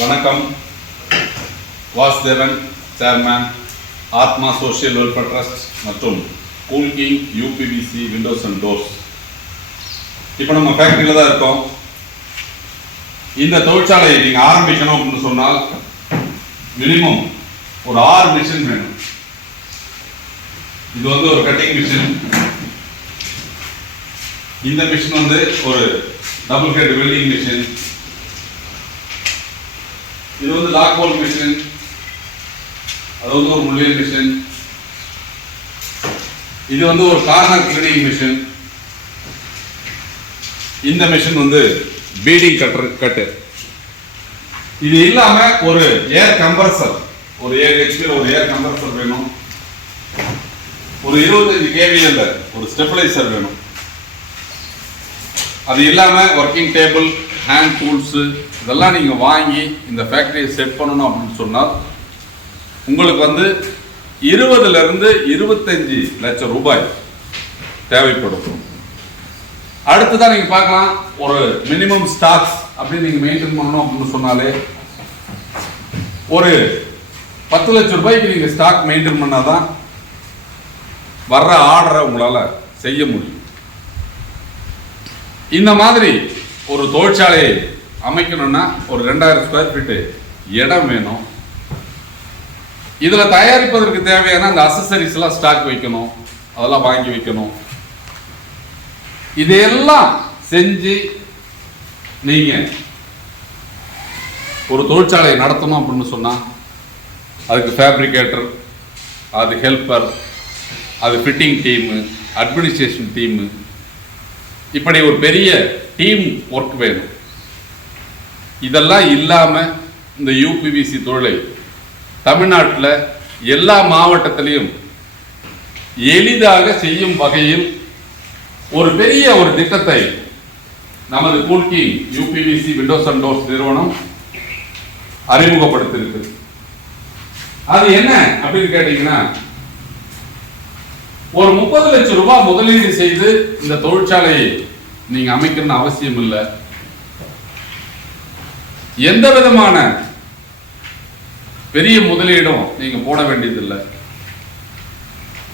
வணக்கம். வாசுதேவன், சேர்மேன், ஆத்மா social welfare trust மற்றும் cool king UPVC Windows and doors. இப்போ நம்ம ஃபேக்ட்ரியில் தான் இருக்கோம். இந்த தொழிற்சாலையை நீங்கள் ஆரம்பிக்கணும் அப்படின்னு சொன்னால் மினிமம் ஒரு 6 மிஷின் வேணும். இது ஒரு கட்டிங் மிஷின். இந்த மிஷின் ஒரு டபுள் ஹெட் வெல்டிங் மிஷின். இது லாக் ஹோல் மிஷின். அது ஒரு முள்ளியல் மிஷின். இது ஒரு கார்னர் கிளீனிங் மிஷின். இந்த மிஷின் பீடிங் கட்டர். இது இல்லாம ஒரு ஏர் கம்ப்ரஸர், ஒரு 7 HP ஒரு ஏர் கம்ப்ரஸர் வேணும். ஒரு 25 kVL ஒரு ஸ்டெபிளைசர் வேணும். அது இல்லாம ஒர்க்கிங் டேபிள், ஹேண்ட் டூல்ஸ் இதெல்லாம் நீங்க வாங்கி இந்த ஃபேக்டரியை செட் பண்ணணும் அப்படின்னு சொன்னால் உங்களுக்கு 20 இருந்து 25 லட்சம் ரூபாய் தேவைப்படும். அடுத்துதான் நீங்க பார்க்கலாம், ஒரு மினிமம் ஸ்டாக்ஸ் அப்படின்னு நீங்க மெயின்டைன் பண்ணணும் அப்படின்னு சொன்னாலே ஒரு 10 லட்சம் ரூபாய்க்கு நீங்க ஸ்டாக் மெயின்டைன் பண்ணாதான் வர்ற ஆர்டரை உங்களால செய்ய முடியும். இந்த மாதிரி ஒரு தொழிற்சாலையை அமைக்கணும்னா ஒரு 2000 ஸ்கொயர் ஃபீட் இடம் வேணும். இதுல தயாரிப்பதற்கு தேவையான அந்த அசசரிஸ் எல்லாம் ஸ்டாக் வைக்கணும், அதெல்லாம் வாங்கி வைக்கணும். இதையெல்லாம் செஞ்சு நீங்க ஒரு தொழிற்சாலையை நடத்தணும் அப்படின்னு சொன்னா அதுக்கு ஃபேப்ரிகேட்டர், அது ஹெல்பர், அது ஃபிட்டிங் டீமு, அட்மினிஸ்ட்ரேஷன் டீமு, இப்படி ஒரு பெரிய டீம் ஒர்க் வேணும். இதெல்லாம் இல்லாம இந்த யூபிவிசி தொழிலை தமிழ்நாட்டில் எல்லா மாவட்டத்திலையும் எளிதாக செய்யும் வகையில் ஒரு பெரிய ஒரு திட்டத்தை நமது cool king UPVC Windows and doors நிறுவனம் அறிமுகப்படுத்திருக்கு. அது என்ன அப்படின்னு கேட்டீங்கன்னா, ஒரு 30 லட்சம் ரூபாய் முதலீடு செய்து இந்த தொழிற்சாலையை நீங்க அமைக்கணும்னு அவசியம் இல்லை. எந்த விதமான பெரிய முதலீடும் நீங்க போட வேண்டியதில்லை.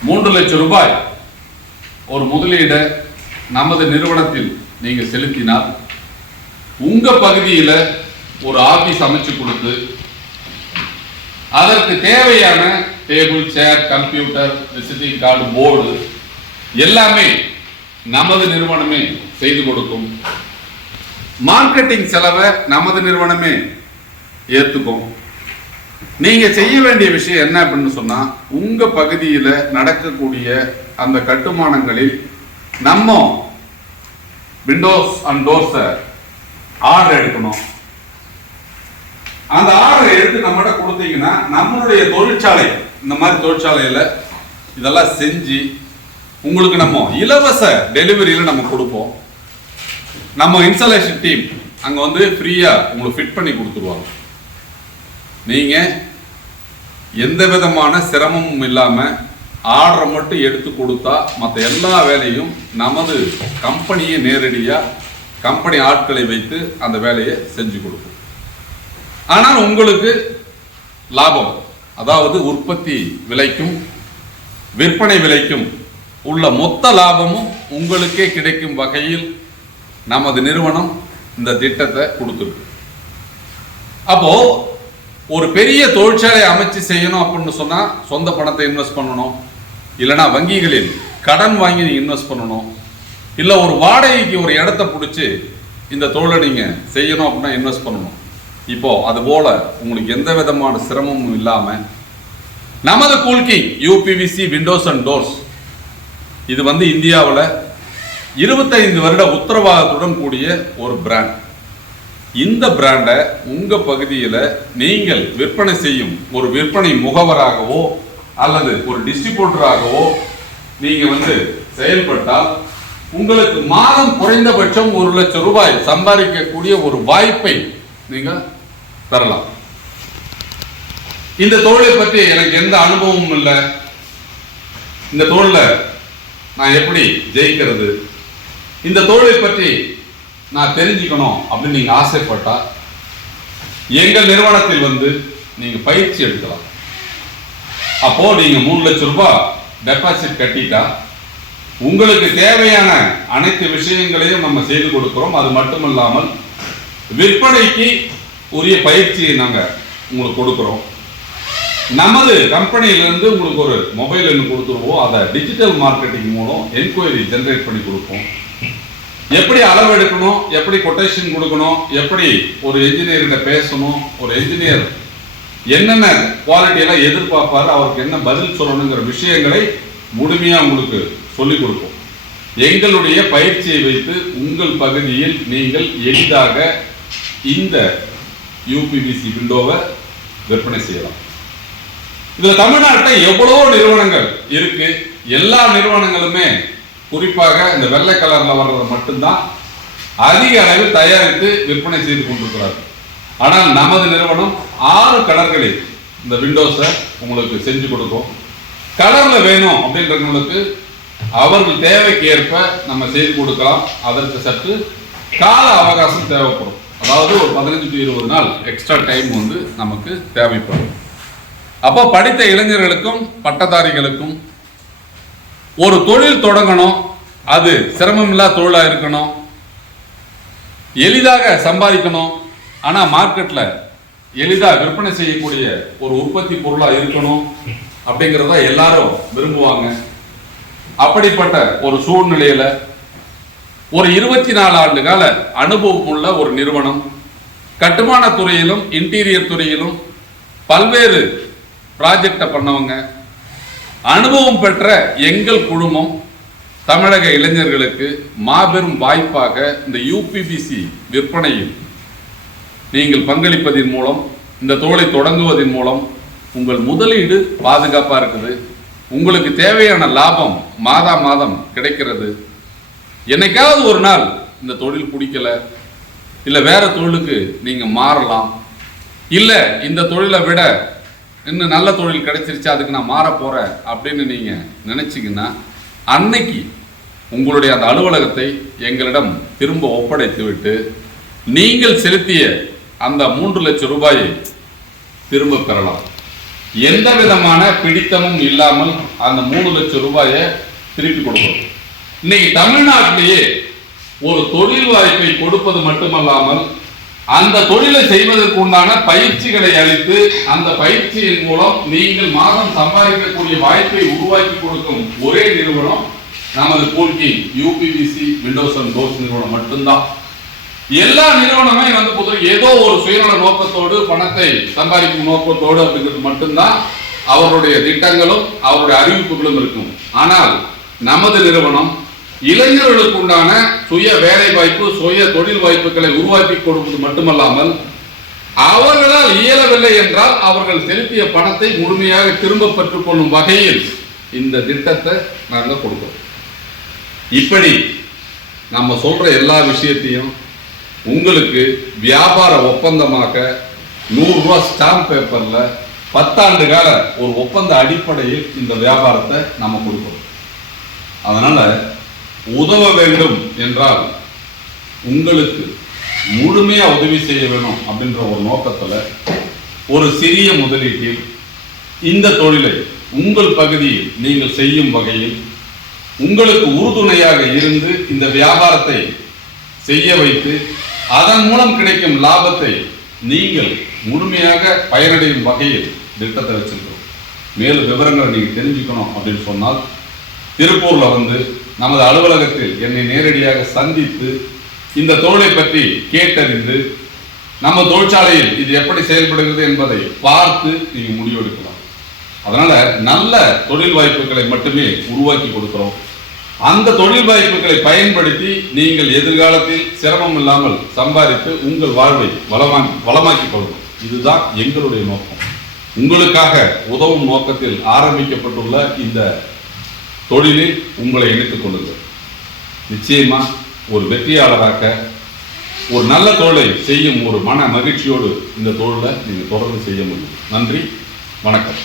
3 லட்சம் ரூபாய் ஒரு முதலீடை நமது நிறுவனத்தில் நீங்க செலுத்தினால் உங்க பகுதியில ஒரு ஆபீஸ் அமைச்சு கொடுத்து அதற்கு தேவையான டேபிள், சேர், கம்ப்யூட்டர், விசிட்டிங் கார்டு, போர்டு எல்லாமே நமது நிறுவனமே செய்து கொடுக்கும். மார்க்கெட்டிங் செலவை நமது நிறுவனமே ஏத்துக்கும். நீங்க செய்ய வேண்டிய விஷயம் என்ன அப்படின்னு சொன்னா, உங்க பகுதியில நடக்கக்கூடிய அந்த கட்டுமானங்களில் நம்ம விண்டோஸ் அண்ட் டோர்ஸ் ஆர்டர் எடுக்கணும். அந்த ஆர்டர் எடுத்து நம்மகிட்ட கொடுத்தீங்கன்னா நம்மளுடைய தொழிற்சாலை, இந்த மாதிரி தொழிற்சாலையில இதெல்லாம் செஞ்சு உங்களுக்கு நம்ம இலவச டெலிவரியில நம்ம கொடுப்போம். நம்ம இன்ஸ்டாலேஷன் டீம் அங்க ஃப்ரீயா உங்களுக்கு ஃபிட் பண்ணி கொடுத்துருவாங்க. நீங்க எந்த விதமான சிரமமும் இல்லாம ஆர்டரை மட்டும் எடுத்து கொடுத்தா மற்ற எல்லா வேலையும் நமது கம்பெனியை நேரடியா கம்பெனி ஆட்களை வைத்து அந்த வேலையை செஞ்சு கொடுக்கும். ஆனால் உங்களுக்கு லாபம், அதாவது உற்பத்தி விலைக்கும் விற்பனை விலைக்கும் உள்ள மொத்த லாபமும் உங்களுக்கே கிடைக்கும் வகையில் நமது நிறுவனம் இந்த திட்டத்தை கொடுத்துருக்கு. அப்போ ஒரு பெரிய தொழிற்சாலை அமைச்சு செய்யணும் அப்படின்னு சொன்னா சொந்த பணத்தை இன்வெஸ்ட் பண்ணணும், இல்லைன்னா வங்கிகளில் கடன் வாங்கி நீங்க இன்வெஸ்ட் பண்ணணும், இல்லை ஒரு வாடகைக்கு ஒரு இடத்த பிடிச்சி இந்த தொழிலை நீங்க செய்யணும் அப்படின்னா இன்வெஸ்ட் பண்ணணும். இப்போ அது போல உங்களுக்கு எந்த விதமான சிரமமும் இல்லாம நமது cool king UPVC Windows and doors இது இந்தியாவில் 25 வருட உத்தரவாதத்துடன் கூடிய ஒரு பிராண்ட். இந்த பிராண்டை உங்க பகுதியில் நீங்கள் விற்பனை செய்யும் ஒரு விற்பனை முகவராகவோ அல்லது ஒரு டிஸ்ட்ரிபியூட்டராகவோ நீங்க செயல்பட்டால் உங்களுக்கு மாதம் குறைந்தபட்சம் 1 லட்சம் ரூபாய் சம்பாதிக்கக்கூடிய ஒரு வாய்ப்பை நீங்க தரலாம். இந்த தொழிலை பற்றி எனக்கு எந்த அனுபவமும் இல்லை, இந்த தொழில நான் எப்படி ஜெயிக்கிறது, இந்த தொழிலை பற்றி நான் தெரிஞ்சுக்கணும் அப்படின்னு நீங்க ஆசைப்பட்டா எங்கள் நிறுவனத்தில் வந்து நீங்க பயிற்சி எடுக்கலாம். அப்போ நீங்க 3 லட்சம் ரூபாய் டெபாசிட் கட்டிட்டா உங்களுக்கு தேவையான அனைத்து விஷயங்களையும் நம்ம செய்து கொடுக்கிறோம். அது மட்டுமல்லாமல் விற்பனைக்கு உரிய பயிற்சியை நாங்க உங்களுக்கு கொடுக்கிறோம். நமது கம்பெனியிலிருந்து உங்களுக்கு ஒரு மொபைல் எண் கொடுத்துருவோம். அதை டிஜிட்டல் மார்க்கெட்டிங் மூலம் என்கொயரி ஜென்ரேட் பண்ணி கொடுப்போம். எப்படி அளவு எடுக்கணும், எப்படி கொட்டேஷன் கொடுக்கணும், எப்படி ஒரு என்ஜினியர்கிட்ட பேசணும், ஒரு என்ஜினியர் என்னென்ன குவாலிட்டி எல்லாம் எதிர்பார்ப்பாரு, அவருக்கு என்ன பதில் சொல்லணுங்கிற விஷயங்களை முழுமையா உங்களுக்கு சொல்லிக் கொடுப்போம். எங்களுடைய பயிற்சியை வைத்து உங்கள் பகுதியில் நீங்கள் எளிதாக இந்த யூபிவிசி விண்டோவை விற்பனை செய்யலாம். இதுல தமிழ்நாட்டில் எவ்வளவோ நிறுவனங்கள் இருக்கு. எல்லா நிறுவனங்களுமே குறிப்பாக இந்த வெள்ளை கலர்ல வர்றதை மட்டும்தான் அதிக அளவில் தயாரித்து விற்பனை செய்து கொண்டிருக்கிறார்கள். ஆனால் நமது நிறுவனம் 6 கலர்களில் இந்த விண்டோஸை உங்களுக்கு செஞ்சு கொடுக்கும். கலர்ல வேணும் அப்படின்றவங்களுக்கு அவர்கள் தேவைக்கு ஏற்ப நம்ம செய்து கொடுக்கலாம். அதற்கு சற்று கால அவகாசம் தேவைப்படும். அதாவது ஒரு 15 to 20 நாள் எக்ஸ்ட்ரா டைம் வந்து நமக்கு தேவைப்படும். அப்போ படித்த இளைஞர்களுக்கும் பட்டதாரிகளுக்கும் ஒரு தொழில் தொடங்கணும், அது சிரமமில்லா தொழிலா இருக்கணும், எளிதாக சம்பாதிக்கணும், ஆனா மார்க்கெட்ல எளிதாக விற்பனை செய்யக்கூடிய ஒரு உற்பத்தி பொருளா இருக்கணும் அப்படிங்கிறத எல்லாரும் விரும்புவாங்க. அப்படிப்பட்ட ஒரு சூழ்நிலையில ஒரு 24 ஆண்டு கால அனுபவம் உள்ள ஒரு நிறுவனம், கட்டுமான துறையிலும் இன்டீரியர் துறையிலும் பல்வேறு ப்ராஜெக்டை பண்ணவங்க, அனுபவம் பெற்ற எங்கள் குழுமம் தமிழக இளைஞர்களுக்கு மாபெரும் வாய்ப்பாக இந்த யூபிபிசி விற்பனையில் நீங்கள் பங்களிப்பதன் மூலம், இந்த தொழிலை தொடங்குவதன் மூலம் உங்கள் முதலீடு பாதுகாப்பாக இருக்குது. உங்களுக்கு தேவையான லாபம் மாதா மாதம் கிடைக்கிறது. என்னைக்காவது ஒரு நாள் இந்த தொழில் பிடிக்கல, இல்லை வேற தொழிலுக்கு நீங்க மாறலாம், இல்லை இந்த தொழிலை விட இன்னும் நல்ல தொழில் கிடைச்சிருச்சு அதுக்கு நான் மாற போறேன் அப்படின்னு நீங்க நினைச்சீங்கன்னா அன்னைக்கு உங்களுடைய அந்த அலுவலகத்தை எங்களிடம் திரும்ப ஒப்படைத்து விட்டு நீங்கள் செலுத்திய அந்த 3 லட்சம் ரூபாயை திரும்ப பெறலாம். எந்த விதமான பிடித்தமும் இல்லாமல் அந்த 3 லட்சம் ரூபாயை திருப்பி கொடுக்கணும். இன்னைக்கு தமிழ்நாட்டிலேயே ஒரு தொழில் வாய்ப்பை கொடுப்பது மட்டுமல்லாமல் அந்த தொழிலை செய்வதற்கு உண்டான பயிற்சிகளை அளித்து அந்த பயிற்சியின் மூலம் நீங்கள் மாதம் சம்பாதிக்கக்கூடிய வாய்ப்பை உருவாக்கி கொடுக்கும் ஒரே நிறுவனம் நமது polki UPVC Windows and doors நிறுவனம் மட்டும்தான். எல்லா நிறுவனமே வந்து ஏதோ ஒரு சுயநல நோக்கத்தோடு பணத்தை சம்பாதிக்கும் நோக்கத்தோடு அப்படிங்கிறது மட்டும்தான் அவருடைய திட்டங்களும் அவருடைய அறிவிப்புகளும் இருக்கும். ஆனால் நமது நிறுவனம் இளைஞர்களுக்கு உண்டான சுய வேலை வாய்ப்பு, சுய தொழில் வாய்ப்புகளை உருவாக்கி கொடுப்பது மட்டுமல்லாமல் அவர்களால் இயலவில்லை என்றால் அவர்கள் செலுத்திய பணத்தை முழுமையாக திரும்ப பெற்றுக் கொள்ளும் வகையில் இந்த திட்டத்தை நாங்கள் கொடுக்கிறோம். இப்படி நம்ம சொல்ற எல்லா விஷயத்தையும் உங்களுக்கு வியாபார ஒப்பந்தமாக 100 ரூபாய் ஸ்டாம்ப் பேப்பர்ல 10 ஆண்டு கால ஒரு ஒப்பந்த அடிப்படையில் இந்த வியாபாரத்தை நம்ம கொடுக்கிறோம். அதனால உதவ வேண்டும் என்றால் உங்களுக்கு முழுமையா உதவி செய்ய வேணும் அப்படின்ற ஒரு நோக்கத்துல ஒரு சிறிய முதலீட்டில் இந்த தொழிலை உங்கள் பகுதியில் நீங்கள் செய்யும் வகையில் உங்களுக்கு உறுதுணையாக இருந்து இந்த வியாபாரத்தை செய்ய வைத்து அதன் மூலம் கிடைக்கும் லாபத்தை நீங்கள் முழுமையாக பயனடையும் வகையில் திட்டத்தை வச்சிருக்கிறோம். மேலும் விவரங்களை நீங்க தெரிஞ்சுக்கணும் அப்படின்னு சொன்னால் திருப்பூர்ல வந்து நமது அலுவலகத்தில் என்னை நேரடியாக சந்தித்து இந்த தொழிலை பற்றி கேட்டறிந்து நம்ம தொழிற்சாலையில் இது எப்படி செயல்படுகிறது என்பதை பார்த்து நீங்க முடிவெடுக்கலாம். அதனால நல்ல தொழில் வாய்ப்புகளை மட்டுமே உருவாக்கி கொடுக்கிறோம். அந்த தொழில் வாய்ப்புகளை பயன்படுத்தி நீங்கள் எதிர்காலத்தில் சிரமம் இல்லாமல் சம்பாதித்து உங்கள் வாழ்வை வளமாக்கிக் கொள்ளணும். இதுதான் எங்களுடைய நோக்கம். உங்களுக்காக உதவும் நோக்கத்தில் ஆரம்பிக்கப்பட்டுள்ள இந்த தொழிலில் உங்களை இணைத்துக் கொள்ளுங்கள். நிச்சயமா ஒரு வெற்றியாளராக ஒரு நல்ல தொழிலை செய்யும் ஒரு மன மகிழ்ச்சியோடு இந்த தொழிலை நீங்கள் தொடர்ந்து செய்ய முடியும். நன்றி, வணக்கம்.